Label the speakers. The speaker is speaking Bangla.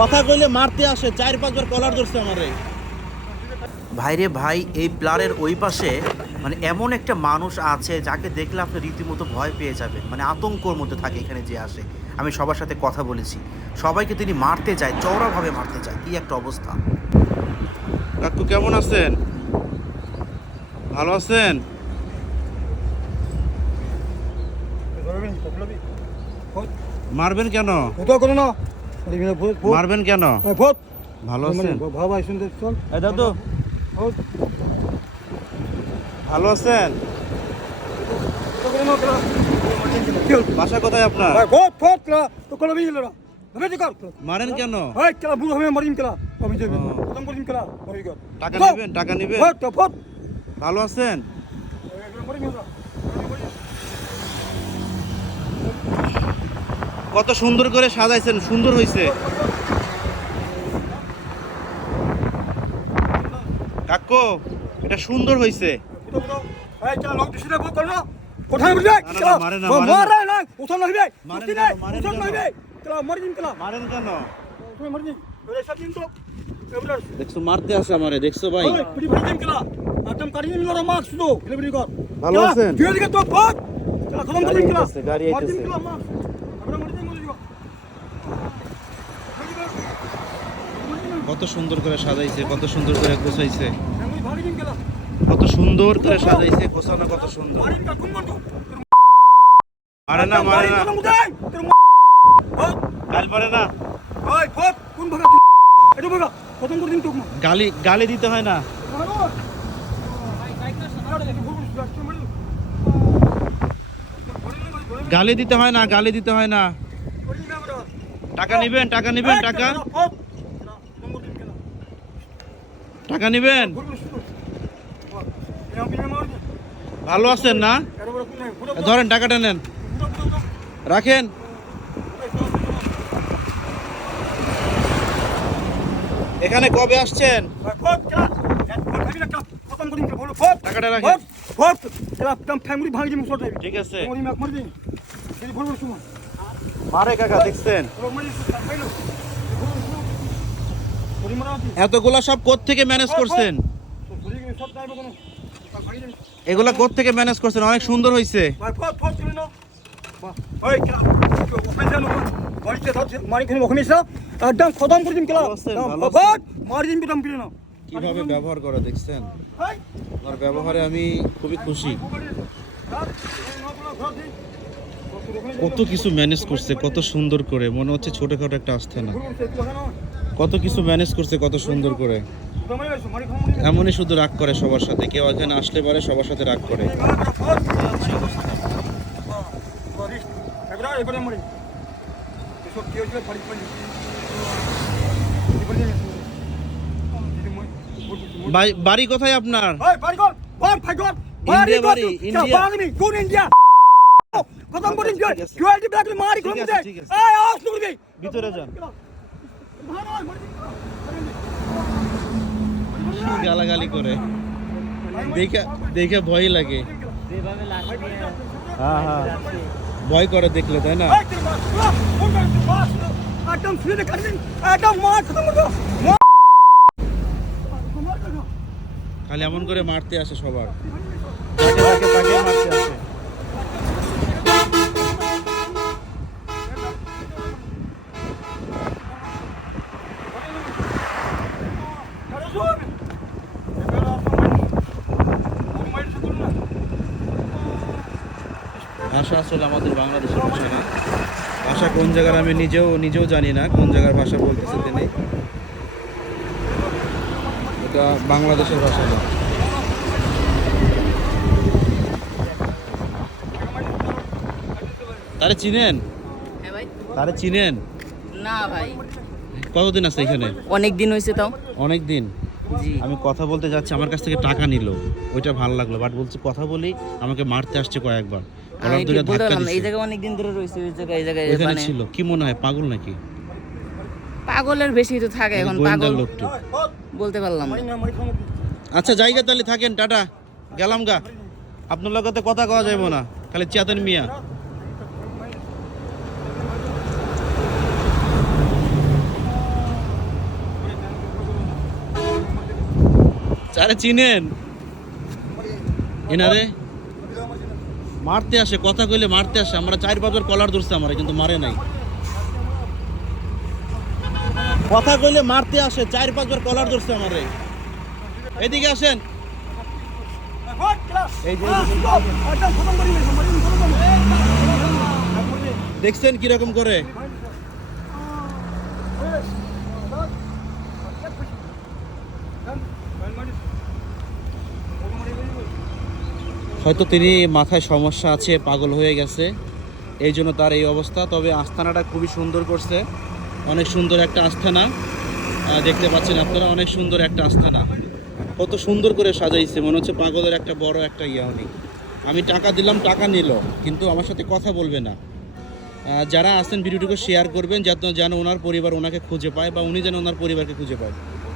Speaker 1: কথা কইলে মারতে আসে চার পাঁচবার কলার ধরছে আমারে
Speaker 2: ভাইরে ভাই এই প্লারের ওই পাশে মানে এমন একটা মানুষ আছে যাকে দেখলে আপনি রীতিমতো ভয় পেয়ে যাবেন। মানে আতঙ্কর মধ্যে থাকে এখানে যে আসে। আমি সবার সাথে কথা বলেছি। সবাইকে তিনি মারতে যায় চওড়াভাবে মারতে যায়। কি একটা অবস্থা।
Speaker 1: কাকু কেমন আছেন? ভালো আছেন? মারবেন? কেন?
Speaker 3: করো না।
Speaker 1: মারবেন কেন? ভালো আছেন?
Speaker 3: চল।
Speaker 1: এই দাদু। ভালো আছেন? বাসা কোথায় আপনার? মারেন কেন? টাকা নেবেন টাকা নেবেন? ভালো আছেন? কত সুন্দর করে সাজাইছেন সুন্দর হয়েছে কাকু এটা সুন্দর হয়েছে দেখছ মারতে আসে আমারে দেখছ ভাই?
Speaker 3: কারি ডেলিভারি কর।
Speaker 1: ভালো আছেন?
Speaker 3: তো
Speaker 1: গাড়ি আইতাছে।
Speaker 3: কেলা মাছ আমরা মরি দিন মরি দিব
Speaker 1: কত সুন্দর করে সাজাইছে, কত সুন্দর করে গোছাইছে। কত সুন্দর করে সাজাইছে, গোছানো কত সুন্দর। মারে না মারে না। গাল মারে না। গালি গালি দিতে হয় না। গালি দিতে হয় না, গালি দিতে হয় না। টাকা নিবেন টাকা নিবেন টাকা। টাকা নিবেন। ভালো আছেন না? ধরেন টাকাটা নেন। রাখেন। এখানে কবে আসছেন? টাকাটা রাখেন। ঠিক আছে। মারে কাকা, দেখছেন? এতগুলা সব কোথ থেকে ম্যানেজ করছেন? এগুলা কোথ থেকে ম্যানেজ করছেন? অনেক সুন্দর হয়েছে কীভাবে ব্যবহার করে, দেখছেন? আমার ব্যবহারে আমি খুবই খুশি। কত কিছু ম্যানেজ করছে কত সুন্দর করে। মনে হচ্ছে ছোটখাটো একটা আস্থানা কত কিছু ম্যানেজ করছে কত সুন্দর করে। এমনই শুধু রাগ করে সবার সাথে। কেউ এখানে আসলে পারে সবার সাথে রাগ করে। বাড়ি কোথায় আপনার? ইন্ডিয়া বাড়ি, ইন্ডিয়া।
Speaker 3: খতম করে দিন জুয়েলটি ব্ল্যাক মারি
Speaker 1: আছে,
Speaker 3: দে। এই আওয়াজ করবি
Speaker 1: ভিতরে যান। গালাগালি করে। দেখা দেখে ভয় লাগে। হ্যাঁ হ্যাঁ। ভয় করে দেখলে তাই না?
Speaker 3: একদম ফ্রি দে কাটিং একদম মার খতম করে
Speaker 1: খালি এমন করে মারতে আসে সবার তাকে তাকে তাকে মারতে আসে ভাষা আসলে আমাদের বাংলাদেশের ভাষা না। ভাষা কোন জায়গার আমি নিজেও নিজেও জানি না কোন জায়গার ভাষা বলতেছে তিনি। এটা বাংলাদেশের ভাষা না। তারে চিনেন?
Speaker 4: হ্যাঁ ভাই।
Speaker 1: তারে চিনেন?
Speaker 4: না ভাই।
Speaker 1: কতদিন আছে এখানে?
Speaker 4: অনেক দিন হয়েছে তাও
Speaker 1: অনেক দিন?
Speaker 4: জি।
Speaker 1: আমি কথা বলতে যাচ্ছি আমার কাছ থেকে টাকা নিল। ওইটা ভালো লাগল বাট বলছি কথা বলি আমাকে মারতে আসছে কয়েকবার।
Speaker 4: অনেক দিন ধরে
Speaker 1: কি মনে হয় পাগল নাকি?
Speaker 4: পাগলের বেশি তো থাকে
Speaker 1: আচ্ছা জায়গা তাহলে থাকেন টাটা। গেলাম গা। আপনার লগতে কথা কওয়া যাইব না খালি চেতন মিয়া।
Speaker 2: চিনেন? এনারে? মারতে আসে, কথা কইলে মারতে আসে। আমরা চার পাঁচবার কলার ধরছে আমার, কিন্তু মারে নাই। কথা কইলে মারতে আসে, চার পাঁচবার কলার ধরছে আমারে। এদিকে আসেন। দেখছেন কীরকম করে? হয়তো তিনি মাথায় সমস্যা আছে, পাগল হয়ে গেছে। এই জন্য তার এই অবস্থা। তবে আস্থানাটা খুবই সুন্দর করছে। অনেক সুন্দর একটা আস্থানা দেখতে পাচ্ছেন আপনারা, অনেক সুন্দর একটা আস্থানা কত সুন্দর করে সাজাইছে, মনে হচ্ছে পাগলের একটা বড় একটা ইয়া উনি। আমি টাকা দিলাম, টাকা নিল, কিন্তু আমার সাথে কথা বলবে না। যারা আছেন, ভিডিওটিকে শেয়ার করবেন যাতে যেন ওনার পরিবার ওনাকে খুঁজে পায় বা উনি যেন ওনার পরিবারকে খুঁজে পায়।